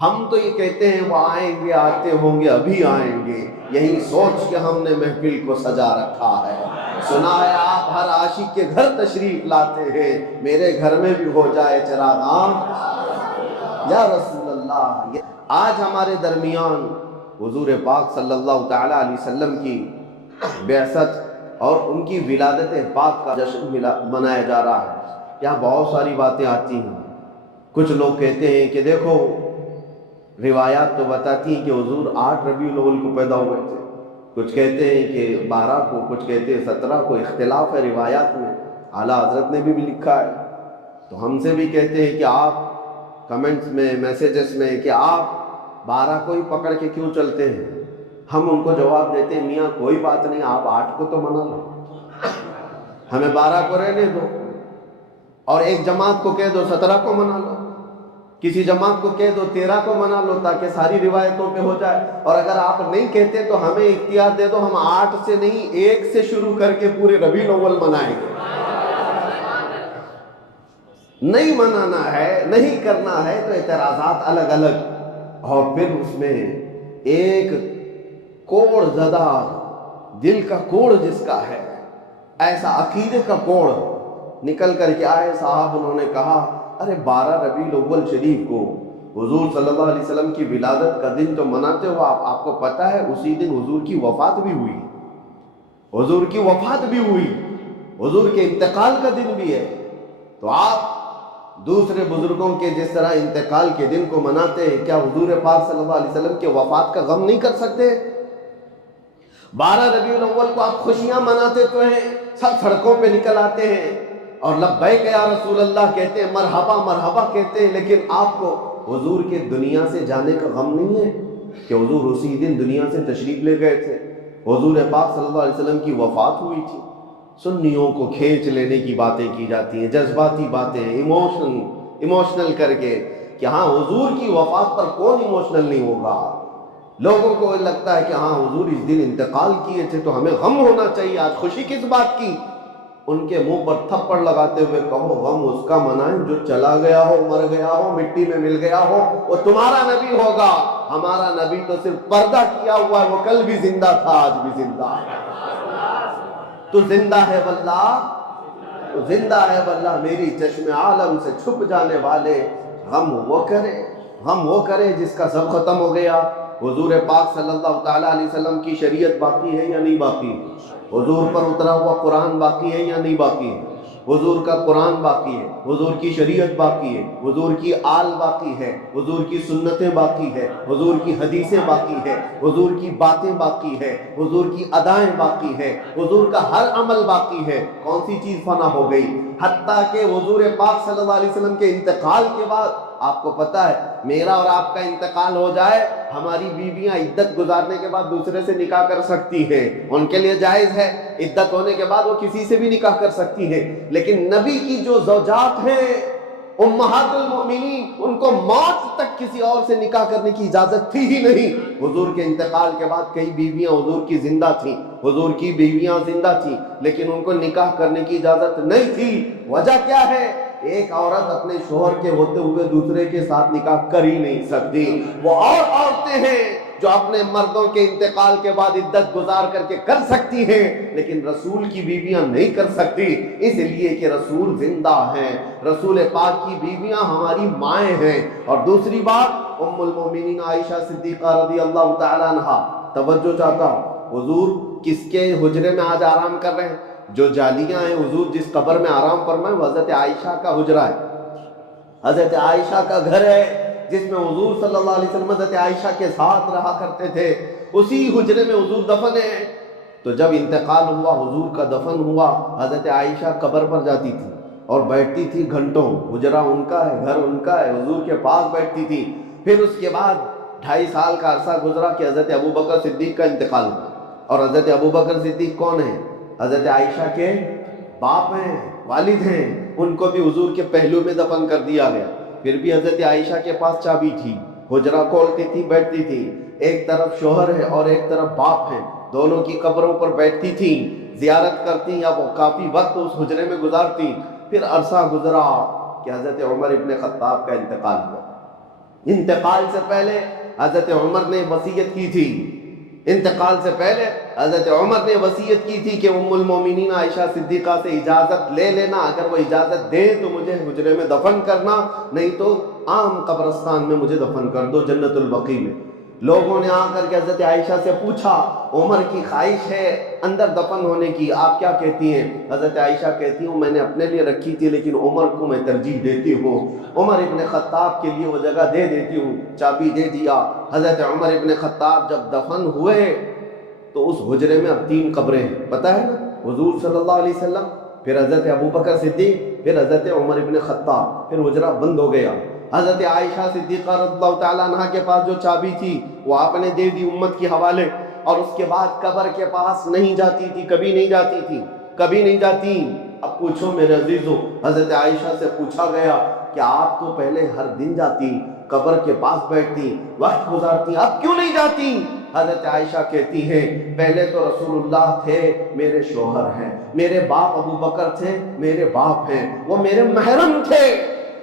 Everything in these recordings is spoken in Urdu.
ہم تو یہ کہتے ہیں وہ آئیں گے، آتے ہوں گے، ابھی آئیں گے، یہی سوچ کے ہم نے محفل کو سجا رکھا ہے۔ سنا ہے آپ ہر عاشق کے گھر تشریف لاتے ہیں، میرے گھر میں بھی ہو جائے چراغاں یا رسول اللہ۔ آج ہمارے درمیان حضور پاک صلی اللہ تعالی علیہ وسلم کی بعثت اور ان کی ولادت پاک کا جشن منایا جا رہا ہے۔ یہاں بہت ساری باتیں آتی ہیں۔ کچھ لوگ کہتے ہیں کہ دیکھو روایات تو بتاتی ہیں کہ حضور 8 ربیع الاول کو پیدا ہوئے تھے، کچھ کہتے ہیں کہ 12 کو، کچھ کہتے ہیں 17 کو، اختلاف ہے روایات میں۔ اعلیٰ حضرت نے بھی لکھا ہے، تو ہم سے بھی کہتے ہیں کہ آپ کمنٹس میں، میسیجز میں، کہ آپ 12 کو ہی پکڑ کے کیوں چلتے ہیں؟ ہم ان کو جواب دیتے ہیں میاں کوئی بات نہیں، آپ 8 کو تو منا لو، ہمیں 12 کو رہنے دو، اور ایک جماعت کو کہہ دو 17 کو منا لو، کسی جماعت کو کہہ دو 13 کو منا لو، تاکہ ساری روایتوں پہ ہو جائے۔ اور اگر آپ نہیں کہتے تو ہمیں اختیار دے دو، ہم 8 سے نہیں 1 سے شروع کر کے پورے ربیع الاول منائیں گے۔ نہیں منانا ہے، نہیں کرنا ہے تو اعتراضات الگ الگ، اور پھر اس میں ایک کوڑ زدہ دل کا کوڑ جس کا ہے، ایسا عقیدے کا کوڑ نکل کر کے آئے۔ صاحب انہوں نے کہا ارے 12 ربیع الاول شریف کو حضور صلی اللہ علیہ وسلم کی ولادت کا دن تو مناتے ہو، آپ کو پتہ ہے اسی دن حضور کی وفات بھی ہوئی، حضور کی وفات بھی ہوئی، حضور کے انتقال کا دن بھی ہے، تو آپ دوسرے بزرگوں کے جس طرح انتقال کے دن کو مناتے ہیں، کیا حضور پاک صلی اللہ علیہ وسلم کے وفات کا غم نہیں کر سکتے؟ 12 ربیع الاول کو آپ خوشیاں مناتے تو ہیں، سب سڑکوں پہ نکل آتے ہیں اور لبیک یا رسول اللہ کہتے ہیں، مرحبا مرحبا کہتے ہیں، لیکن آپ کو حضور کے دنیا سے جانے کا غم نہیں ہے کہ حضور اسی دن دنیا سے تشریف لے گئے تھے، حضور پاک صلی اللہ علیہ وسلم کی وفات ہوئی تھی۔ سنیوں کو کھینچ لینے کی باتیں کی جاتی ہیں، جذباتی باتیں، ایموشنل کر کے کہ ہاں حضور کی وفات پر کون ایموشنل نہیں ہوگا۔ لوگوں کو لگتا ہے کہ ہاں حضور اس دن انتقال کیے تھے تو ہمیں غم ہونا چاہیے، آج خوشی کس بات کی؟ ان کے منہ پر تھپڑ لگاتے ہوئے کہو غم اس کا منائیں جو چلا گیا ہو، مر گیا ہو، مٹی میں مل گیا ہو، وہ تمہارا نبی ہوگا، ہمارا نبی تو صرف پردہ کیا ہوا ہے، وہ کل بھی زندہ تھا، آج بھی زندہ ہے۔ تو زندہ ہے واللہ، تو زندہ ہے واللہ، میری چشم عالم سے چھپ جانے والے، غم وہ کرے جس کا سب ختم ہو گیا۔ حضور پاک صلی اللہ تعالیٰ علیہ وسلم کی شریعت باقی ہے یا نہیں باقی؟ حضور پر اترا ہوا قرآن باقی ہے یا نہیں باقی؟ حضور کا قرآن باقی ہے، حضور کی شریعت باقی ہے، حضور کی آل باقی ہے، حضور کی سنتیں باقی ہے، حضور کی حدیثیں باقی ہے، حضور کی باتیں باقی ہے، حضور کی ادائیں باقی ہے، حضور کا ہر عمل باقی ہے۔ کون سی چیز فنا ہو گئی؟ حتیٰ کہ حضور پاک صلی اللہ علیہ وسلم کے انتقال کے بعد آپ کو پتہ ہے میرا اور آپ کا انتقال ہو جائے، ہماری بیویاں عدت گزارنے کے بعد دوسرے سے نکاح کر سکتی ہیں، ان کے لیے جائز ہے، عدت ہونے کے بعد وہ کسی سے بھی نکاح کر سکتی ہیں، لیکن نبی کی جو زوجات ہیں امہات المؤمنین، ان کو موت تک کسی اور سے نکاح کرنے کی اجازت تھی ہی نہیں۔ حضور کے انتقال کے بعد کئی بیویاں حضور کی زندہ تھیں، حضور کی بیویاں زندہ تھیں، لیکن ان کو نکاح کرنے کی اجازت نہیں تھی۔ وجہ کیا ہے؟ ایک عورت اپنے شوہر کے ہوتے ہوئے دوسرے کے ساتھ نکاح کر ہی نہیں سکتی۔ وہ اور عورتیں ہیں جو اپنے مردوں کے انتقال کے بعد عدت گزار کر کے کر سکتی ہیں، لیکن رسول کی بیویاں نہیں کر سکتی، اس لیے کہ رسول زندہ ہیں، رسول پاک کی بیویاں ہماری مائیں ہیں۔ اور دوسری بات، ام المومنین عائشہ صدیقہ رضی اللہ تعالی عنہا، توجہ چاہتا ہوں، حضور کس کے حجرے میں آج آرام کر رہے ہیں؟ جو جالیاں ہیں، حضور جس قبر میں آرام فرمائے وہ حضرت عائشہ کا حجرہ ہے، حضرت عائشہ کا گھر ہے، جس میں حضور صلی اللہ علیہ وسلم حضرت عائشہ کے ساتھ رہا کرتے تھے، اسی حجرے میں حضور دفن ہیں۔ تو جب انتقال ہوا، حضور کا دفن ہوا، حضرت عائشہ قبر پر جاتی تھی اور بیٹھتی تھی گھنٹوں، حجرہ ان کا ہے، گھر ان کا ہے، حضور کے پاس بیٹھتی تھی۔ پھر اس کے بعد 2.5 سال کا عرصہ گزرا کہ حضرت ابوبکر صدیق کا انتقال ہوا، اور حضرت ابوبکر صدیق کون ہیں؟ حضرت عائشہ کے باپ ہیں، والد ہیں، ان کو بھی حضور کے پہلو میں دفن کر دیا گیا۔ پھر بھی حضرت عائشہ کے پاس چابی تھی، حجرہ کھولتی تھی، بیٹھتی تھی، ایک طرف شوہر ہے اور ایک طرف باپ ہے، دونوں کی قبروں پر بیٹھتی تھی، زیارت کرتی، یا وہ کافی وقت اس حجرے میں گزارتی۔ پھر عرصہ گزرا کہ حضرت عمر ابن خطاب کا انتقال ہوا، انتقال سے پہلے حضرت عمر نے وصیت کی تھی، انتقال سے پہلے حضرت عمر نے وصیت کی تھی کہ ام المومنین عائشہ صدیقہ سے اجازت لے لینا، اگر وہ اجازت دیں تو مجھے حجرے میں دفن کرنا، نہیں تو عام قبرستان میں مجھے دفن کر دو، جنت البقیع میں۔ لوگوں نے آ کر کے حضرت عائشہ سے پوچھا عمر کی خواہش ہے اندر دفن ہونے کی، آپ کیا کہتی ہیں؟ حضرت عائشہ کہتی ہوں میں نے اپنے لیے رکھی تھی لیکن عمر کو میں ترجیح دیتی ہوں، عمر ابن خطاب کے لیے وہ جگہ دے دیتی ہوں، چابی دے دیا۔ حضرت عمر ابن خطاب جب دفن ہوئے تو اس حجرے میں اب 3 قبریں ہیں، پتہ ہے نا، حضور صلی اللہ علیہ وسلم، پھر حضرت ابو بکر صدیق، پھر حضرت عمر ابن خطاب، پھر حجرہ بند ہو گیا۔ حضرت عائشہ صدیقہ رضی اللہ تعالیٰ عنہ کے پاس جو چابی تھی وہ آپ نے دے دی امت کے حوالے، اور اس کے بعد قبر کے پاس نہیں جاتی تھی، کبھی نہیں جاتی تھی، کبھی نہیں جاتی۔ اب پوچھو میرے عزیزو، حضرت عائشہ سے پوچھا گیا کہ آپ تو پہلے ہر دن جاتی، قبر کے پاس بیٹھتی، وقت گزارتی، اب کیوں نہیں جاتی؟ حضرت عائشہ کہتی ہیں پہلے تو رسول اللہ تھے میرے شوہر ہیں، میرے باپ ابو بکر تھے میرے باپ ہیں، وہ میرے محرم تھے،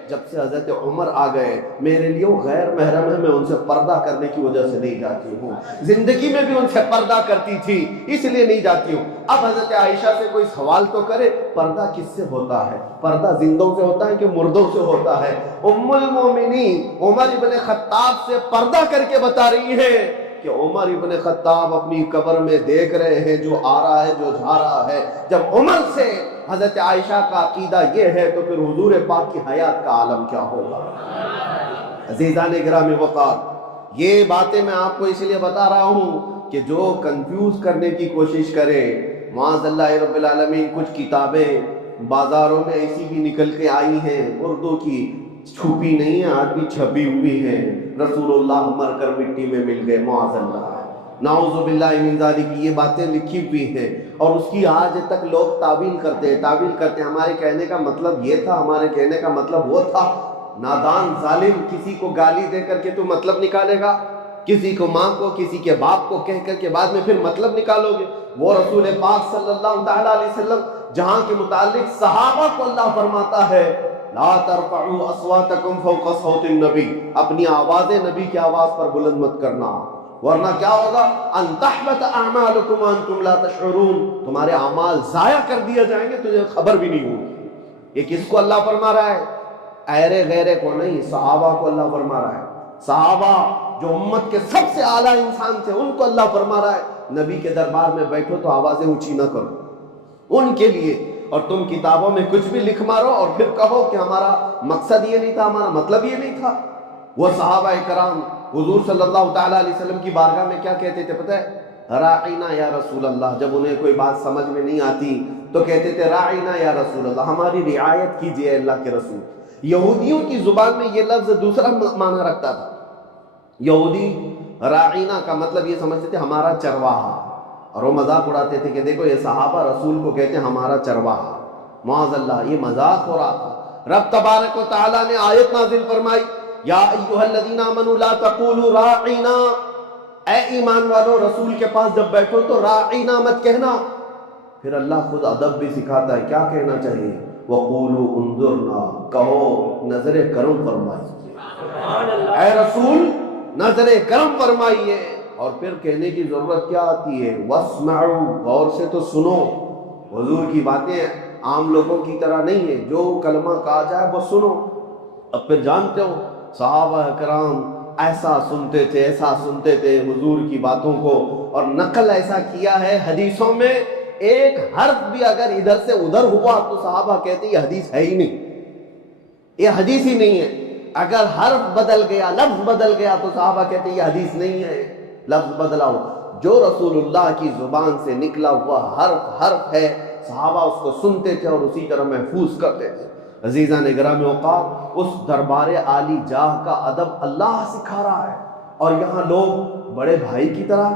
جب سے حضرت عمر آ گئے میرے لیے وہ غیر محرم ہے، میں ان سے پردہ کرنے کی وجہ سے نہیں جاتی ہوں، زندگی میں بھی ان سے پردہ کرتی تھی اس لیے نہیں جاتی ہوں۔ اب حضرت عائشہ سے کوئی سوال تو کرے پردہ کس سے ہوتا ہے؟ پردہ زندوں سے ہوتا ہے کہ مردوں سے ہوتا ہے؟ ام المومنین عمر ابن خطاب سے پردہ کر کے بتا رہی ہے کہ عمر ابن خطاب اپنی قبر میں دیکھ رہے ہیں جو آ رہا ہے جو جا رہا ہے۔ جب عمر سے حضرت عائشہ کا عقیدہ یہ ہے تو پھر حضور پاک کی حیات کا عالم کیا ہوگا؟ عزیزان گرامی وقار، یہ باتیں میں آپ کو اس لیے بتا رہا ہوں کہ جو کنفیوز کرنے کی کوشش کرے، معاذ اللہ رب العالمین، کچھ کتابیں بازاروں میں ایسی بھی نکل کے آئی ہیں اردو کی، چھپی نہیں ہیں، آج بھی چھپی ہوئی ہیں، رسول اللہ مر کر مٹی میں مل گئے، معاذ اللہ، نعوذ باللہ من ذالک، یہ باتیں لکھی ہوئی ہیں اور اس کی آج تک لوگ تعویل کرتے ہیں، ہمارے کہنے کا مطلب یہ تھا، ہمارے کہنے کا مطلب وہ تھا۔ نادان ظالم کسی کو گالی دے کر کے تو مطلب نکالے گا، کسی کو ماں کو کسی کے باپ کو کہہ کر کے بعد میں پھر مطلب نکالو گے۔ وہ رسول پاک صلی اللہ تعالیٰ علیہ وسلم جہاں کے متعلق صحابہ کو اللہ فرماتا ہے لا ترفعوا اصواتکم فوق صوت النبی، اپنی آوازیں نبی کی آواز پر بلند مت کرنا، ورنہ کیا ہوگا؟ ان تحبط اعمالکم وانتم لا تشعرون، تمہارے اعمال ضائع کر دیا جائیں گے تجھے خبر بھی نہیں ہوگی۔ یہ کس کو اللہ فرما رہا ہے؟ ایرے غیرے کو نہیں، صحابہ کو اللہ فرما رہا ہے۔ صحابہ جو امت کے سب سے اعلیٰ انسان تھے ان کو اللہ فرما رہا ہے نبی کے دربار میں بیٹھو تو آوازیں اونچی نہ کرو ان کے لیے، اور تم کتابوں میں کچھ بھی لکھ مارو اور پھر کہو کہ ہمارا مقصد یہ نہیں تھا، ہمارا مطلب یہ نہیں تھا۔ وہ صحابہ کرام حضور صلی اللہ تعالیٰ علیہ وسلم کی بارگاہ میں کیا کہتے تھے پتہ ہے؟ راعینا یا رسول اللہ، جب انہیں کوئی بات سمجھ میں نہیں آتی تو کہتے تھے راعینا یا رسول اللہ، ہماری رعایت کیجئے اللہ کے رسول۔ یہودیوں کی زبان میں یہ لفظ دوسرا معنی رکھتا تھا، یہودی راعینا کا مطلب یہ سمجھتے تھے ہمارا چرواہا، اور وہ مذاق اڑاتے تھے کہ دیکھو یہ صحابہ رسول کو کہتے ہیں ہمارا چرواہا، معاذ اللہ، یہ مذاق ہو رہا تھا۔ رب تبارک و تعالیٰ نے آیت نازل فرمائی یا ایھا الذین آمنوا لا تقولوا راعینا، اے ایمان والو رسول کے پاس جب بیٹھو تو راعینا مت کہنا۔ پھر اللہ خود ادب بھی سکھاتا ہے، کیا کہنا چاہیے؟ وقولوا انظرنا، کہو نظر کرم فرمائیے، اے رسول نظر کرم فرمائیے۔ اور پھر کہنے کی ضرورت کیا آتی ہے؟ واسمعوا، غور سے تو سنو۔ حضور کی باتیں عام لوگوں کی طرح نہیں ہے، جو کلمہ کہا جائے وہ سنو۔ اب پھر جانتے ہو صحابہ کرام ایسا سنتے تھے حضور کی باتوں کو، اور نقل ایسا کیا ہے حدیثوں میں، ایک حرف بھی اگر ادھر سے ادھر ہوا تو صحابہ کہتے یہ حدیث ہے ہی نہیں، یہ حدیث ہی نہیں ہے۔ اگر حرف بدل گیا، لفظ بدل گیا تو صحابہ کہتے یہ حدیث نہیں ہے، لفظ بدلا ہو۔ جو رسول اللہ کی زبان سے نکلا ہوا حرف ہے، صحابہ اس کو سنتے تھے اور اسی طرح محفوظ کرتے تھے۔ عزیزان گرامی اوقات، اس دربار عالی جاہ کا ادب اللہ سکھا رہا ہے، اور یہاں لوگ بڑے بھائی کی طرح،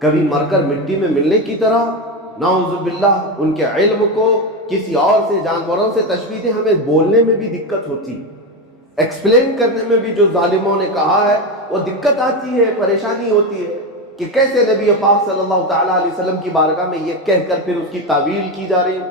کبھی مر کر مٹی میں ملنے کی طرح، نعوذ باللہ، ان کے علم کو کسی اور سے، جانوروں سے تشبیہ دیں۔ ہمیں بولنے میں بھی دقت ہوتی، ایکسپلین کرنے میں بھی جو ظالموں نے کہا ہے وہ دقت آتی ہے، پریشانی ہوتی ہے کہ کیسے نبی پاک صلی اللہ تعالیٰ علیہ وسلم کی بارگاہ میں یہ کہہ کر پھر اس کی تعویل کی جا رہی ہے۔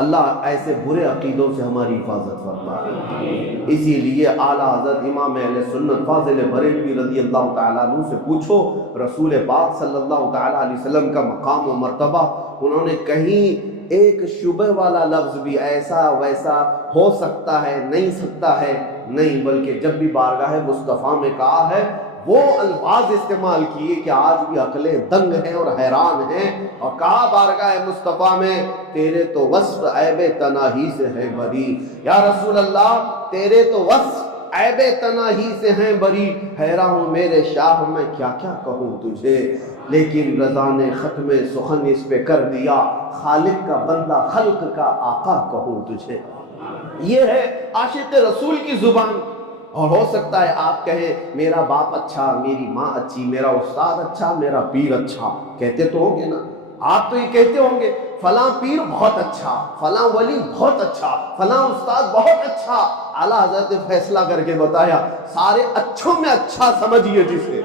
اللہ ایسے برے عقیدوں سے ہماری حفاظت فرمائے۔ اسی لیے اعلیٰ حضرت امام اہل سنت فاضل بریلوی رضی اللہ تعالیٰ عنہ سے پوچھو رسول پاک صلی اللہ تعالیٰ علیہ وسلم کا مقام و مرتبہ، انہوں نے کہیں ایک شبہ والا لفظ بھی ایسا ویسا ہو سکتا ہے نہیں سکتا ہے نہیں، بلکہ جب بھی بارگاہ مصطفیٰ میں کہا ہے وہ الفاظ استعمال کیے کہ آج بھی عقلیں دنگ ہیں اور حیران ہیں، اور کہا بارگاہ مصطفیٰ میں تیرے تو وصف عیب تناہی سے ہے بری، یا رسول اللہ تیرے تو وصف عیب تناہی سے ہیں بری، حیران ہوں میرے شاہ میں کیا کیا کہوں تجھے، لیکن رضا نے ختم سخن اس پہ کر دیا، خالق کا بندہ خلق کا آقا کہوں تجھے۔ یہ ہے عاشق رسول کی زبان۔ اور ہو سکتا ہے آپ کہیں میرا باپ اچھا، میری ماں اچھی، میرا استاد اچھا، میرا پیر اچھا، کہتے تو ہوں گے نا، آپ تو یہ کہتے ہوں گے فلاں پیر بہت اچھا، فلاں ولی بہت اچھا، فلاں استاد بہت اچھا۔ اعلیٰ حضرت نے فیصلہ کر کے بتایا سارے اچھوں میں اچھا سمجھیے جسے،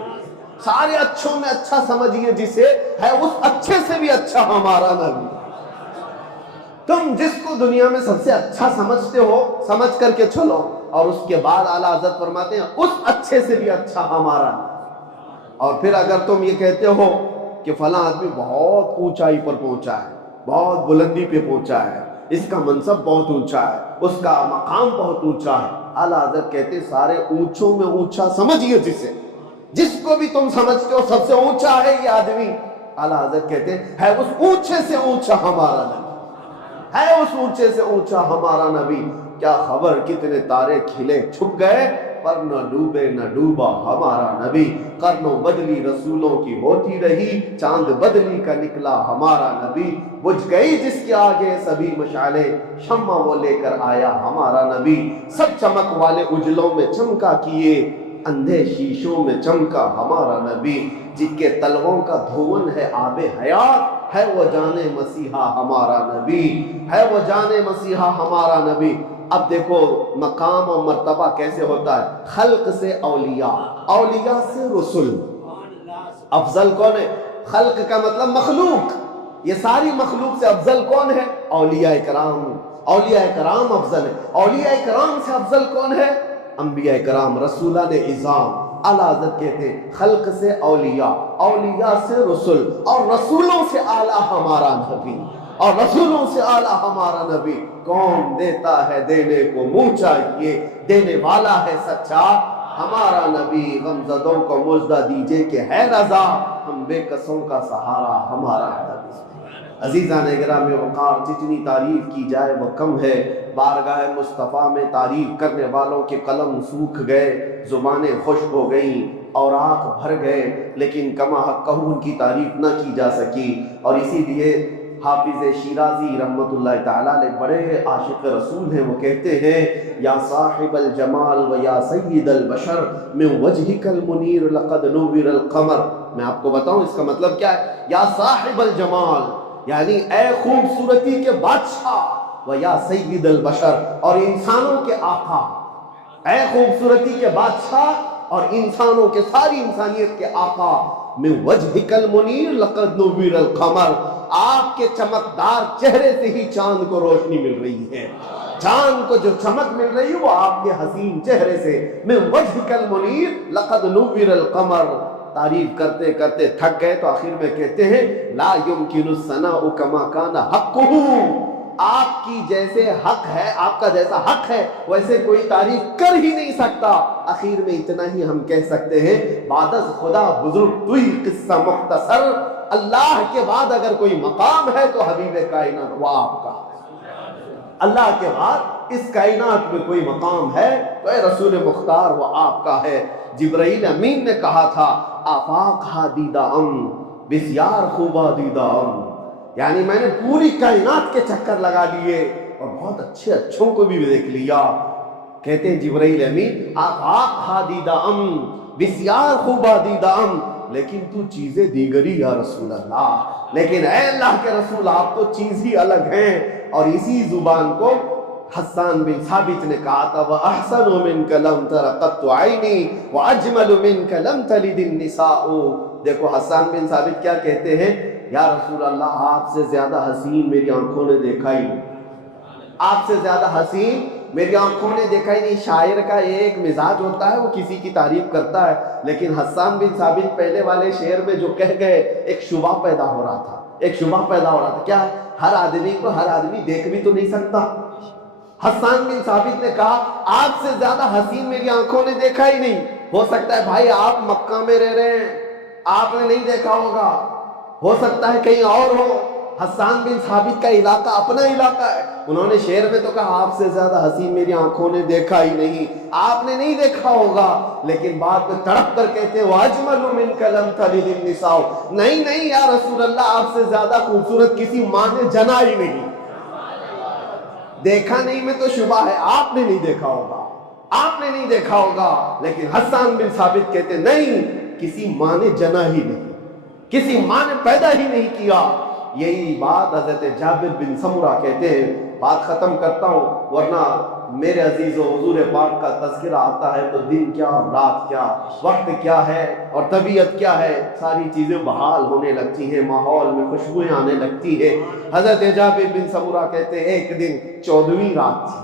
سارے اچھوں میں اچھا سمجھیے جسے، ہے اس اچھے سے بھی اچھا ہمارا نبی۔ تم جس کو دنیا میں سب سے اچھا سمجھتے ہو سمجھ کر کے چلو، اور اس کے بعد اعلیٰ حضرت فرماتے ہیں اس اچھے سے بھی اچھا ہمارا۔ اور پھر اگر تم یہ کہتے ہو کہ فلاں آدمی بہت اونچائی پر پہنچا ہے، بہت بلندی پہ پہنچا ہے، اس کا منصب بہت اونچا ہے، اس کا مقام بہت اونچا ہے، اعلیٰ حضرت کہتے ہیں سارے اونچوں میں اونچا سمجھیے جسے، جس کو بھی تم سمجھتے ہو سب سے اونچا ہے یہ آدمی، اعلیٰ حضرت کہتے ہیں ہے اس اونچے سے اونچا ہمارا نبی، ہے اس اونچے سے اونچا ہمارا نبی۔ کیا خبر کتنے تارے کھلے چھپ گئے پر نہ ڈوبے نہ ڈوبا ہمارا نبی، قرنوں بدلی رسولوں کی ہوتی رہی، چاند بدلی کا نکلا ہمارا نبی، بجھ گئی جس کے آگے سبھی مشعلیں، شمع وہ لے کر آیا ہمارا نبی، سب چمک والے اجلوں میں چمکا کیے، اندھے شیشوں میں چمکا ہمارا نبی، جن کے تلووں کا دھون ہے آب حیات، ہے وہ جان مسیحا ہمارا نبی، ہے وہ جان مسیحا ہمارا نبی۔ اب دیکھو مقام و مرتبہ کیسے ہوتا ہے، خلق سے اولیاء، اولیاء سے رسول۔ افضل کون ہے؟ خلق کا مطلب مخلوق، یہ ساری مخلوق سے افضل کون ہے؟ اولیاء کرام، اولیاء کرام افضل ہے۔ اولیاء کرام سے افضل کون ہے؟ انبیاء کرام، رسولان اعظام۔ اعلیٰ حضرت کہتے ہیں خلق سے اولیاء، اولیاء سے رسول، اور رسولوں سے اعلیٰ ہمارا نبی، اور رسولوں سے اعلیٰ ہمارا نبی۔ کون دیتا ہے دینے کو منہ چاہیے، دینے والا ہے سچا ہمارا نبی، غمزدوں کو مژدہ دیجئے کہ ہے رضا، ہم بے کسوں کا سہارا ہمارا نبی۔ عزیزان گرامی وقار، جتنی تعریف کی جائے وہ کم ہے، بارگاہ مصطفیٰ میں تعریف کرنے والوں کے قلم سوکھ گئے، زبانیں خشک ہو گئیں اور آنکھ بھر گئے، لیکن کما حق ان کی تعریف نہ کی جا سکی۔ اور اسی لیے حافظ شیرازی رحمۃ اللہ تعالیٰ علیہ بڑے عاشق رسول ہیں، وہ کہتے ہیں یا صاحب الجمال و یا سید البشر من وجہک المنیر لقد نور القمر۔ میں آپ کو بتاؤں اس کا مطلب کیا ہے، یا صاحب الجمال یعنی اے خوبصورتی کے بادشاہ، و یا سید البشر اور انسانوں کے آقا، اے خوبصورتی کے بادشاہ اور انسانوں کے ساری انسانیت کے آقا، من وجہک المنیر لقد نور القمر، آپ کے چمکدار چہرے سے ہی چاند کو روشنی مل رہی ہے، چاند کو جو چمک مل رہی ہے وہ آپ کے حسین چہرے سے، من وجہک المنیر لقد نور القمر۔ تعریف کرتے کرتے تھک گئے تو آخر میں کہتے ہیں لا یمکن الثناء کما کان حقہ، آپ کی جیسے حق ہے، آپ کا جیسا حق ہے ویسے کوئی تعریف کر ہی نہیں سکتا۔ آخر میں اتنا ہی ہم کہہ سکتے ہیں بعد از خدا بزرگ توئی قصہ مختصر، اللہ کے بعد اگر کوئی مقام ہے تو حبیب کائنات وہ آپ کا، اللہ کے بعد اس کائنات میں کوئی مقام ہے تو اے رسول مختار وہ آپ کا ہے۔ جبرائیل امین نے کہا تھا آفاق ہا دیدہ ام بسیار خوبہ دیدہ ام، یعنی میں نے پوری کائنات کے چکر لگا لیے اور بہت اچھے اچھوں کو بھی دیکھ لیا۔ کہتے ہیں جبرائیل امین آفاق ہا دیدہ ام بسیار خوبہ دیدہ ام، لیکن تو چیزیں دیگری یا رسول اللہ، لیکن اے اللہ کے رسول آپ تو چیز ہی الگ ہیں۔ اور اسی زبان کو حسان بن ثابت نے کہا تھا وَأَحْسَنُ مِنْكَ لَمْ تَرَ قَطُّ عَيْنِي وَأَجْمَلُ مِنْكَ لَمْ تَلِدِ النِّسَاءُ۔ دیکھو حسان بن ثابت کیا کہتے ہیں، یا رسول اللہ آپ سے زیادہ حسین میری آنکھوں نے دیکھا ہی نہیں، آپ سے زیادہ حسین میری آنکھوں نے دیکھا ہی نہیں. شاعر کا ایک مزاج ہوتا ہے، وہ کسی کی تعریف کرتا ہے، لیکن حسان بن ثابت پہلے والے شعر میں جو کہہ گئے ایک شبہ پیدا ہو رہا تھا. ایک شبہ پیدا ہو رہا تھا. کیا ہے؟ ہر آدمی کو ہر آدمی دیکھ بھی تو نہیں سکتا. حسان بن ثابت نے کہا آپ سے زیادہ حسین میری آنکھوں نے دیکھا ہی نہیں. ہو سکتا ہے بھائی آپ مکہ میں رہ رہے ہیں، آپ نے نہیں دیکھا ہوگا، ہو سکتا ہے کہیں اور ہو. حسان بن ثابت کا علاقہ اپنا علاقہ ہے. انہوں نے شعر میں تو کہا آپ سے زیادہ حسین میری آنکھوں نے دیکھا ہی نہیں، آپ نے نہیں دیکھا ہوگا، لیکن بعد میں تڑپ کر کہتے ہیں وَأَجْمَلُ مِنْكَ لَمْ تَلِدِ النِّسَاءُ، نہیں نہیں یا رسول اللہ، آپ سے زیادہ خوبصورت کسی ماں نے جنا ہی نہیں. دیکھا نہیں میں تو شبہ ہے، آپ نے نہیں دیکھا ہوگا، آپ نے نہیں دیکھا ہوگا. لیکن حسان بن ثابت کہتے نہیں، کسی ماں نے جنا ہی نہیں، کسی ماں نے پیدا ہی نہیں کیا. یہی بات حضرت جابر بن سمرہ کہتے ہیں. بات ختم کرتا ہوں ورنہ میرے عزیزو حضور پاک کا تذکرہ آتا ہے تو دن کیا، رات کیا، وقت کیا ہے اور طبیعت کیا ہے، ساری چیزیں بحال ہونے لگتی ہیں، ماحول میں خوشبوئیں آنے لگتی ہے. حضرت جابر بن سمرہ کہتے ہیں ایک دن 14ویں رات تھی.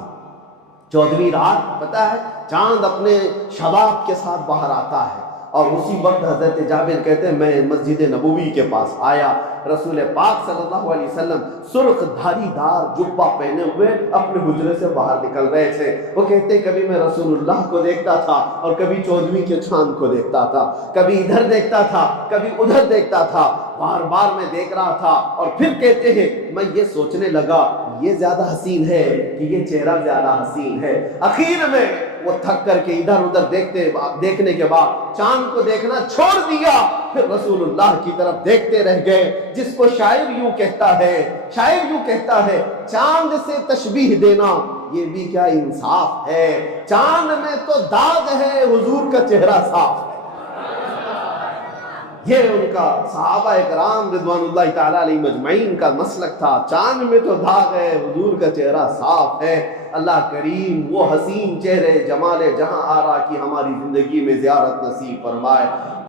14ویں رات پتہ ہے چاند اپنے شباب کے ساتھ باہر آتا ہے، اور اسی وقت حضرت جابر کہتے ہیں میں مسجد نبوی کے پاس آیا. رسول پاک صلی اللہ علیہ وسلم سرخ دھاری دار جبہ پہنے ہوئے اپنے حجرے سے باہر نکل رہے تھے. وہ کہتے ہیں کبھی میں رسول اللہ کو دیکھتا تھا اور کبھی 14ویں کے چاند کو دیکھتا تھا، کبھی ادھر دیکھتا تھا کبھی ادھر دیکھتا تھا، بار بار میں دیکھ رہا تھا. اور پھر کہتے ہیں میں یہ سوچنے لگا یہ زیادہ حسین ہے کہ یہ چہرہ زیادہ حسین ہے. اخیر میں وہ تھک کر کے ادھر ادھر دیکھنے کے بعد چاند کو دیکھنا چھوڑ دیا، پھر رسول اللہ کی طرف دیکھتے رہ گئے. جس کو شاعر یوں کہتا ہے چاند سے تشبیہ دینا یہ بھی کیا انصاف ہے، چاند میں تو داغ ہے حضور کا چہرہ صاف. یہ ان کا صحابہ اکرام رضوان اللہ تعالی علیہ مجمعین کا مسلک تھا. چاند میں تو داغ ہے حضور کا چہرہ صاف ہے. اللہ کریم وہ حسین چہرے جمال جہاں آرا کی ہماری زندگی میں زیارت نصیب فرمائے.